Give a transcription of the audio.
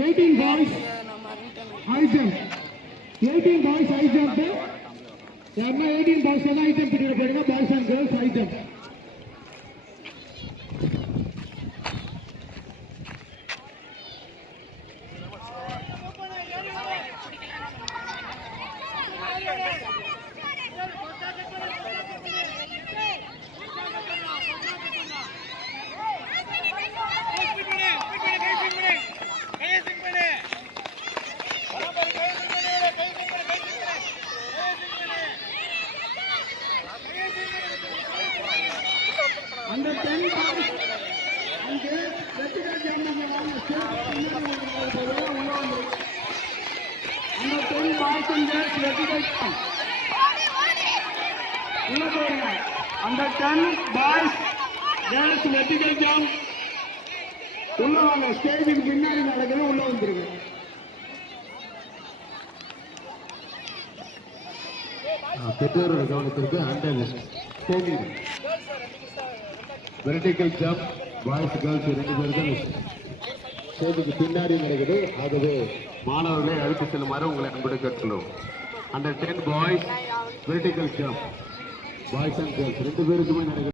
18 boys high jump. 18 boys high jump. யாருன்னா 18 boys எல்லாம் high jump பண்ணிட்டு போயிடுங்க. Boys and girls high jump. Under 10 boys and girls vertical jump பண்ணுவாங்க. Under 10 boys and girls vertical jump. உள்ள போறீங்க. Under 10 boys girls vertical jump. உள்ள வாங்க. ஸ்டேஜுக்கு பின்னாடி நடக்குது. உள்ள வந்துருங்க. பெற்றோரோட கவனத்திற்கு under staging vertical jump boys girls 2 பேருக்கும் ஸ்டேஜுக்கு பின்னாடி நடக்குது. ஆகவே மாணவர்களை அழைத்து செல்லுமாறு உங்களை அன்போடு கேட்கிறோம். Under 10 boys vertical jump boys and girls 2 பேருக்குமே நடக்குது.